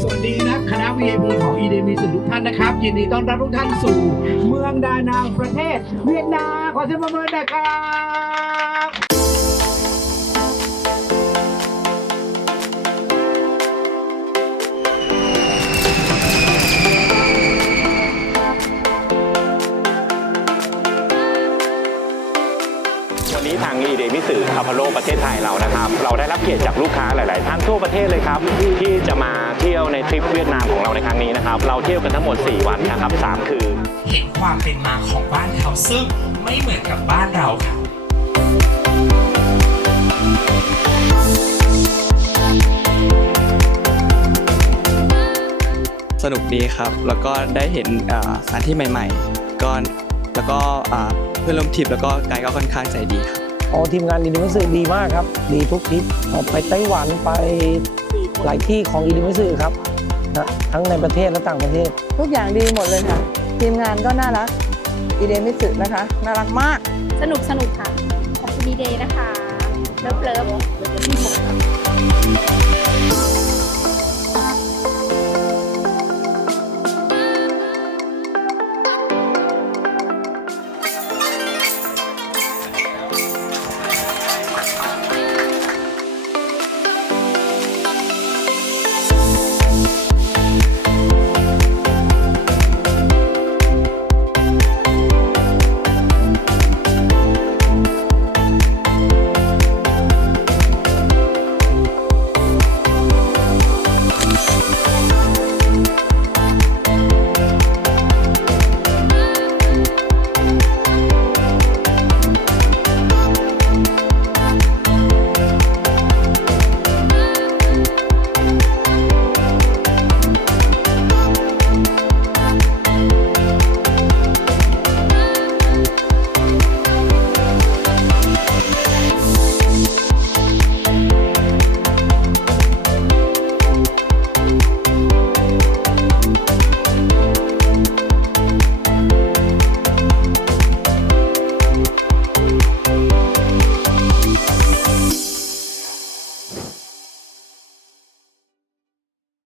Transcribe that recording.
สวัสดีนะคณะ VIP ของ e d m สุทุกท่านนะครับ ยินดีต้อนรับทุกท่านสู่ เมืองดานังประเทศ เวียดนามขอเสียงปรบมือหน่อยครับ เดมิสึคาพาโลประเทศไทยเรานะครับ เราได้รับเกียรติจากลูกค้าหลาย ๆ ท่านทั่วประเทศเลยครับ ที่จะมาเที่ยวในทริปเวียดนามของเราในครั้งนี้นะครับ เราเที่ยวกันทั้งหมด 4 วันนะครับ 3 คืน เห็นความเป็นมาของบ้านเขาซึ่งไม่เหมือนกับบ้านเราค่ะสนุกดีครับ แล้วก็ได้เห็นอ่าสถานที่ใหม่ ๆ ก็แล้วก็อ่าเพื่อนร่วมทริปแล้วก็ไกด์ก็ค่อนข้างใจดีครับ โอ้ทีมงานอีดิมิสึดีมากครับ ดีทุกทริปออกไปไต้หวันไปหลายที่ของอีดิมิสึครับนะทั้งในประเทศและต่างประเทศ ทุกอย่างดีหมดเลยค่ะ ทีมงานก็น่ารักอีเดมิสึนะคะ น่ารักมาก สนุกสนุกค่ะขอบคุณดีเดย์นะคะเลิฟเลิฟ